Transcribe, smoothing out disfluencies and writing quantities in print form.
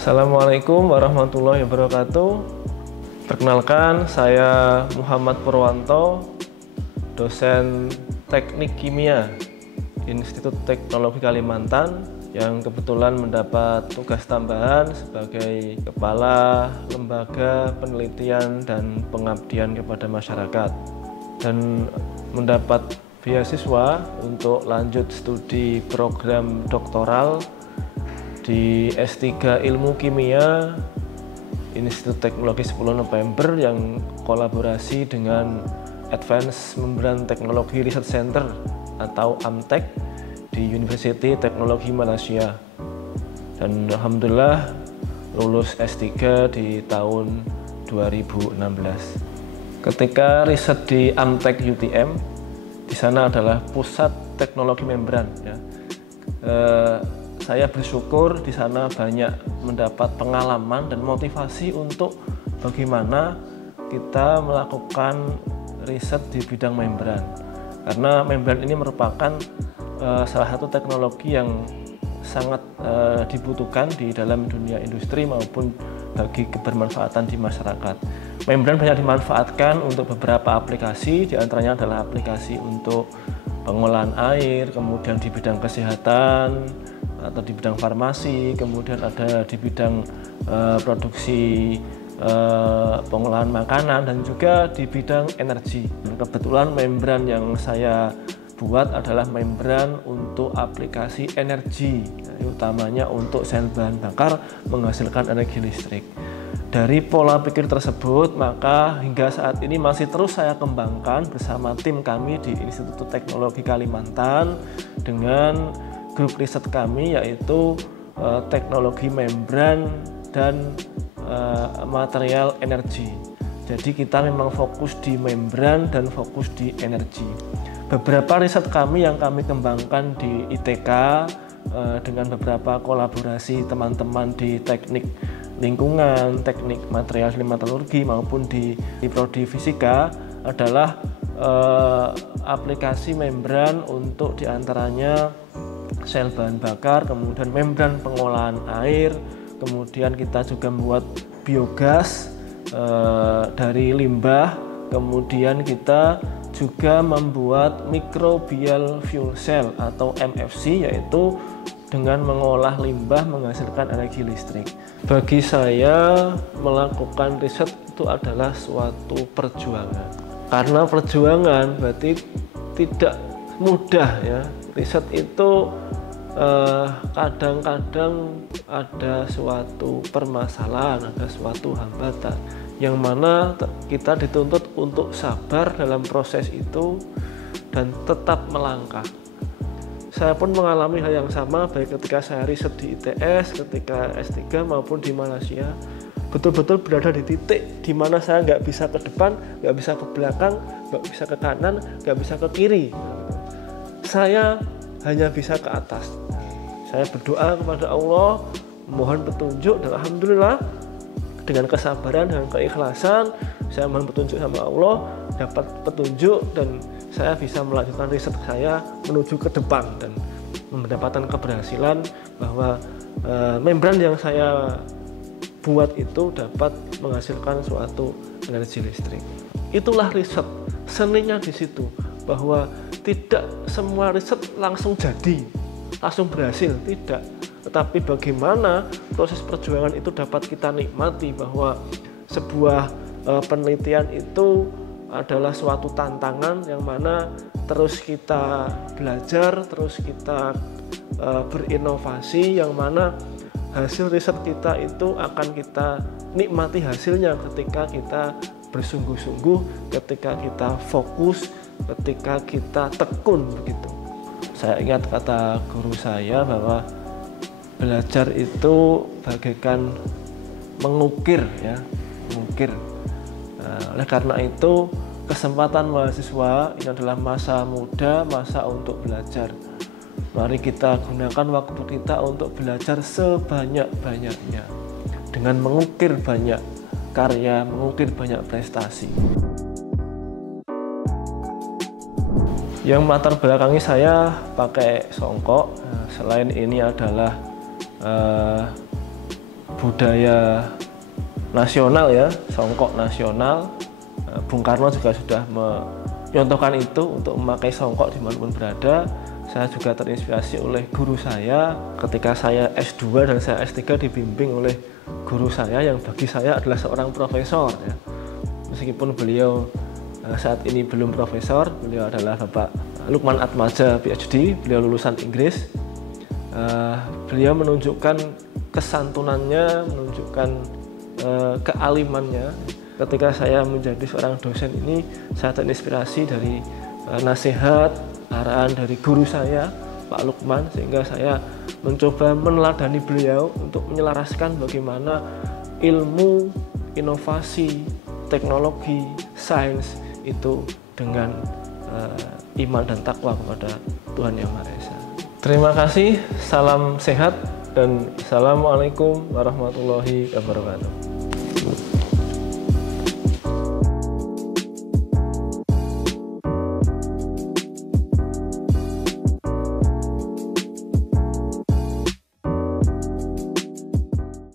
Assalamualaikum warahmatullahi wabarakatuh. Perkenalkan, saya Muhammad Purwanto, dosen Teknik Kimia Institut Teknologi Kalimantan yang kebetulan mendapat tugas tambahan sebagai Kepala Lembaga Penelitian dan Pengabdian kepada Masyarakat dan mendapat beasiswa untuk lanjut studi program doktoral di S3 Ilmu Kimia Institut Teknologi 10 November yang kolaborasi dengan Advanced Membran Technology Research Center atau AMTEC di University Teknologi Malaysia, dan alhamdulillah lulus S3 di tahun 2016. Ketika riset di AMTEC UTM, di sana adalah pusat teknologi membran ya. Saya bersyukur di sana banyak mendapat pengalaman dan motivasi untuk bagaimana kita melakukan riset di bidang membran. Karena membran ini merupakan salah satu teknologi yang sangat dibutuhkan di dalam dunia industri maupun bagi kebermanfaatan di masyarakat. Membran banyak dimanfaatkan untuk beberapa aplikasi, diantaranya adalah aplikasi untuk pengolahan air, kemudian di bidang kesehatan, atau di bidang farmasi, kemudian ada di bidang produksi pengolahan makanan, dan juga di bidang energi. Kebetulan membran yang saya buat adalah membran untuk aplikasi energi, utamanya untuk sel bahan bakar menghasilkan energi listrik. Dari pola pikir tersebut, maka hingga saat ini masih terus saya kembangkan bersama tim kami di Institut Teknologi Kalimantan dengan grup riset kami, yaitu teknologi membran dan material energi. Jadi kita memang fokus di membran dan fokus di energi. Beberapa riset kami yang kami kembangkan di ITK dengan beberapa kolaborasi teman-teman di teknik lingkungan, teknik material klimatologi maupun di prodi fisika adalah aplikasi membran untuk diantaranya sel bahan bakar, kemudian membran pengolahan air, kemudian kita juga membuat biogas dari limbah, kemudian kita juga membuat microbial fuel cell atau MFC, yaitu dengan mengolah limbah menghasilkan energi listrik. Bagi saya, melakukan riset itu adalah suatu perjuangan. Karena perjuangan berarti tidak mudah ya. Riset itu kadang-kadang ada suatu permasalahan, ada suatu hambatan yang mana kita dituntut untuk sabar dalam proses itu dan tetap melangkah. Saya pun mengalami hal yang sama baik ketika saya riset di ITS, ketika S3 maupun di Malaysia. Betul-betul berada di titik di mana saya nggak bisa ke depan, nggak bisa ke belakang, nggak bisa ke kanan, nggak bisa ke kiri. Saya hanya bisa ke atas. Saya berdoa kepada Allah, mohon petunjuk, dan alhamdulillah dengan kesabaran dan keikhlasan saya mohon petunjuk sama Allah, dapat petunjuk dan saya bisa melanjutkan riset saya menuju ke depan dan mendapatkan keberhasilan bahwa membran yang saya buat itu dapat menghasilkan suatu energi listrik. Itulah riset, seninya di situ, bahwa tidak semua riset langsung jadi, langsung berhasil, tidak. Tetapi bagaimana proses perjuangan itu dapat kita nikmati, bahwa sebuah penelitian itu adalah suatu tantangan yang mana terus kita belajar, terus kita berinovasi, yang mana hasil riset kita itu akan kita nikmati hasilnya ketika kita bersungguh-sungguh, ketika kita fokus, ketika kita tekun begitu. Saya ingat kata guru saya bahwa belajar itu bagaikan mengukir ya, mengukir. Oleh karena itu kesempatan mahasiswa ini adalah masa muda, masa untuk belajar. Mari kita gunakan waktu kita untuk belajar sebanyak-banyaknya dengan mengukir banyak karya, mengukir banyak prestasi. Yang latar belakangi saya pakai songkok. Selain ini adalah budaya nasional ya, songkok nasional. Bung Karno juga sudah menyontohkan itu untuk memakai songkok dimanapun berada. Saya juga terinspirasi oleh guru saya ketika saya S2 dan saya S3 dibimbing oleh guru saya yang bagi saya adalah seorang profesor ya. Meskipun beliau saat ini belum profesor, beliau adalah Bapak Lukman Atmaja PhD, beliau lulusan Inggris. Beliau menunjukkan kesantunannya, menunjukkan kealimannya. Ketika saya menjadi seorang dosen ini, saya terinspirasi dari nasihat, arahan dari guru saya, Pak Lukman, sehingga saya mencoba meneladani beliau untuk menyelaraskan bagaimana ilmu, inovasi, teknologi, sains itu dengan iman dan takwa kepada Tuhan Yang Maha Esa. Terima kasih, salam sehat, dan Assalamualaikum warahmatullahi wabarakatuh.